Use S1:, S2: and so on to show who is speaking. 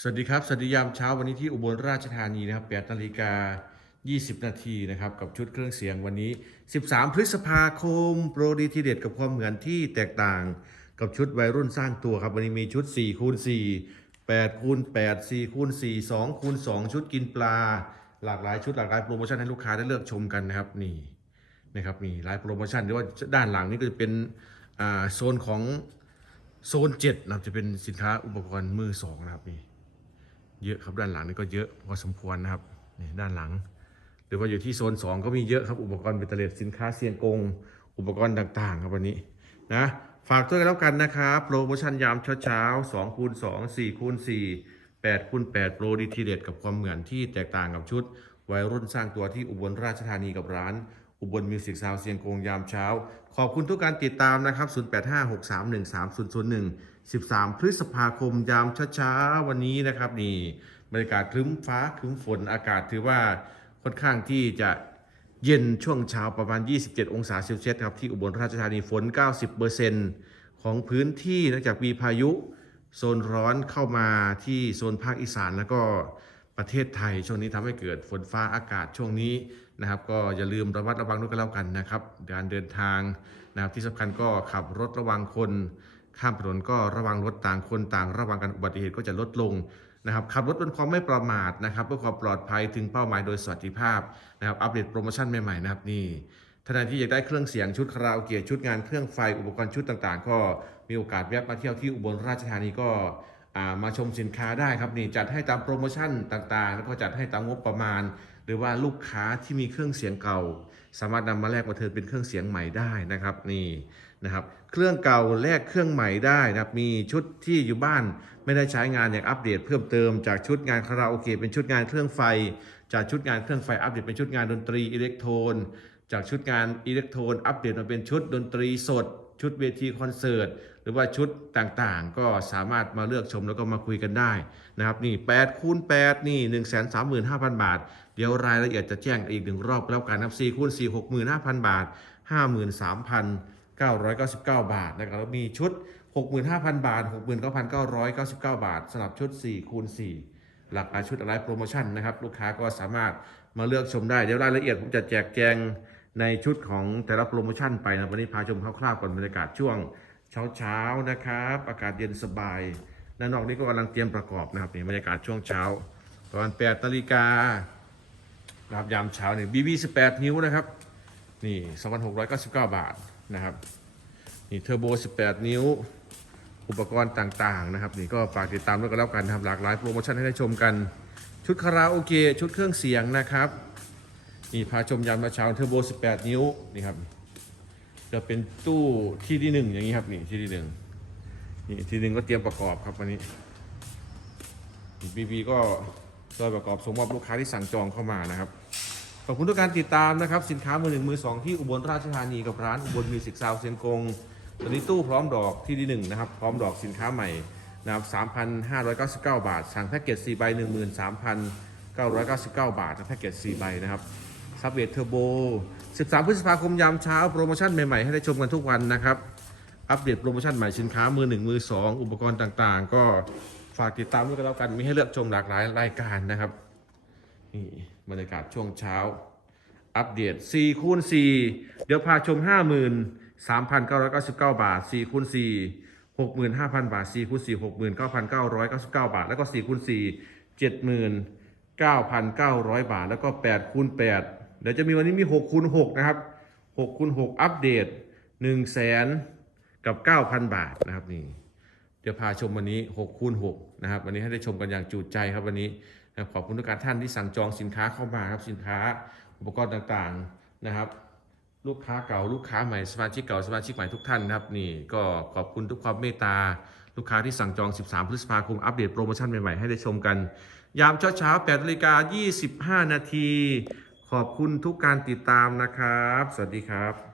S1: สวัสดีครับ สวัสดียามเช้าวันนี้ที่อุบลราชธานีนะครับ8นาฬิกา 20 นาทีนะครับ กับชุดเครื่องเสียงวันนี้ 13 พฤษภาคม โปรดีทีเด็ดกับความเหมือนที่แตกต่างกับชุดวัยรุ่นสร้างตัวครับ วันนี้มีชุด4คูณ4 8คูณ8 4คูณ4 2คูณ2ชุดกินปลา หลากหลายชุดหลากหลายโปรโมชั่นให้ลูกค้าได้เลือกชมกันนะครับนี่นะครับมีหลายโปรโมชั่นหรือว่าด้านหลังนี่ก็จะเป็นโซนของโซน7นะครับจะเป็นสินค้าอุปกรณ์มือสองนะครับนี่ เยอะครับด้านหลังนี่ก็เยอะพอสมควรนะครับนี่ด้านหลัง หรือว่าอยู่ที่โซน 2 ก็มีเยอะครับอุปกรณ์เบตเตอร์เลสสินค้าเซียงกง อุปกรณ์ต่างๆ ครับวันนี้นะฝากด้วยกันแล้วกันนะครับโปรโมชั่นยามเช้าๆ2คูณ2 4คูณ4 8คูณ8โปรดีทีเด็ดกับความเหมือนที่แตกต่างกับชุด วัยรุ่นสร้างตัวที่อุบลราชธานีกับร้าน อุบลมิวสิกซาวเซียงกงยามเช้า ขอบคุณทุกการติดตามนะครับ 0856313001 13 พฤษภาคมยามช้าๆวันนี้นะครับนี่บรรยากาศครึ้มฟ้าครึ้มฝนอากาศถือว่าค่อนข้างที่จะเย็นช่วงเช้าประมาณ 27 องศาเซลเซียสครับที่อุบลราชธานีฝน 90%ของพื้นที่เนื่องจากมีพายุโซนร้อนเข้ามาที่โซนภาคอีสานแล้วก็ประเทศไทย ช่วงนี้ทำให้เกิดฝนฟ้าอากาศช่วงนี้นะครับ ก็อย่าลืมระมัดระวังด้วยกันแล้วกันนะครับการเดินทางนะครับที่สำคัญก็ขับรถระวังคน ข้ามถนนก็ระวังรถต่างคนต่างระวังกันอุบัติเหตุก็จะลดลงนะครับขับรถด้วยความไม่ประมาทนะครับเพื่อความปลอดภัยถึงเป้าหมายโดยสวัสดิภาพนะครับอัปเดตโปรโมชั่นใหม่ๆนะครับนี่ท่านใดที่อยากได้เครื่องเสียงชุดคาราโอเกะชุดงานเครื่องไฟอุปกรณ์ชุดต่างๆ ก็มีโอกาสแวะมาเที่ยวที่อุบลราชธานีก็มาชมสินค้าได้ครับนี่จัดให้ตามโปรโมชั่นต่างๆ แล้วก็จัดให้ตามงบประมาณ หรือว่าลูกค้าที่มีเครื่องเสียงเก่า สามารถนำมาแลกมาเทิร์นเป็นเครื่องเสียงใหม่ได้นะครับนี่นะครับเครื่องเก่าแลกเครื่องใหม่ได้นะครับมีชุดที่อยู่บ้านไม่ได้ใช้งานอยากอัปเดตเพิ่มเติมจากชุดงานคาราโอเกะเป็นชุดงานเครื่องไฟ จากชุดงานเครื่องไฟอัปเดตเป็นชุดงานดนตรีอิเล็กโทรนจากชุดงานอิเล็กโทรนอัปเดตมาเป็นชุดดนตรีสด ชุดเวทีคอนเสิร์ตหรือว่าชุดต่างๆ ก็สามารถมาเลือกชมแล้วก็มาคุยกันได้นะครับนี่8คูณ8นี่1 3 5 0 0 0 บาท เดี๋ยวรายละเอียดจะแจ้งอีกหนึ่งรอบแล้วกันนะครับ4คูณ4 65,000 บาท 53,999 บาทนะครับแล้วมีชุด 65,000 บาท 69,999 บาทสำหรับชุด4คูณ4หลากหลายชุดหลากหลายโปรโมชั่นนะครับลูกค้าก็สามารถมาเลือกชมได้เดี๋ยวรายละเอียดผมจะแจกแจง ในชุดของแต่ละโปรโมชั่นไปนะวันนี้พาชมคร่าวๆก่อนบรรยากาศช่วงเช้าๆนะครับ อากาศเย็นสบายด้านนอกนี้ก็กำลังเตรียมประกอบนะครับนี่บรรยากาศช่วงเช้าประมาณ8นาฬิกานะครับยามเช้าเนี่ย BB 18นิ้วนะครับนี่2,699บาทนะครับนี่เทอร์โบ18นิ้ว อุปกรณ์ต่างๆนะครับนี่ก็ฝากติดตามด้วยกันแล้วกันนะครับหลากหลายโปรโมชั่นให้ได้ชมกัน ชุดคาราโอเกะชุดเครื่องเสียงนะครับ นี่พาชมยามเช้าเทอร์โบ 18 นิ้วนี่ครับจะเป็นตู้ที่ที่หนึ่งอย่างนี้ครับนี่ที่ที่หนึ่งนี่ที่หนึ่งก็เตรียมประกอบครับวันนี้บีบีก็โดยประกอบส่งมอบลูกค้าที่สั่งจองเข้ามานะครับขอบคุณทุกการติดตามนะครับ สินค้ามือหนึ่งมือสองที่อุบลราชธานีกับร้านอุบลมิวสิกซาวเซียงกงตอนนี้ตู้พร้อมดอกที่ที่หนึ่งนะครับพร้อมดอกสินค้าใหม่นะครับ3,599 บาทสั่งแพ็กเกจ4ใบ13,999 บาทนะแพ็กเกจ4ใบนะครับ ซับเวทเทอร์โบ 13 พฤษภาคมยามเช้าโปรโมชั่นใหม่ ๆ ให้ได้ชมกันทุกวันนะครับ อัปเดตโปรโมชั่นใหม่สินค้ามือหนึ่งมือสองอุปกรณ์ต่างๆ ก็ฝากติดตามด้วยกันแล้วกันมีให้เลือกชมหลากหลายรายการนะครับนี่บรรยากาศช่วงเช้า อัปเดต4คูณ4เดี๋ยวพาชม 53,999 บาท4คูณ4 65,000 บาท4คูณ4 69,999 บาท แล้วก็4คูณ4 79,900 บาท แล้วก็8คูณ8 เดี๋ยวจะมีวันนี้มี6คูณ6นะครับ6คูณ6อัปเดต1 0 0 0 0แสนกับ 9,000 บาทนะครับนี่เดี๋ยวพาชมวันนี้6คูณ6นะครับวันนี้ให้ได้ชมกันอย่างจุใจครับวันนี้นะขอบคุณทุกการท่านที่สั่งจองสินค้าเข้ามาครับสินค้าอุปกรณ์ต่างๆนะครับ ลูกค้าเก่าลูกค้าใหม่สมาชิกเก่าสมาชิกใหม่ทุกท่านครับนี่ก็ขอบคุณทุกความเมตตาลูกค้าที่สั่งจอง 13 พฤษภาคมอัปเดตโปรโมชั่นใหม่ๆให้ได้ชมกัน ยามเช้าเช้า8นาฬิกา25 นาที ขอบคุณทุกการติดตามนะครับ สวัสดีครับ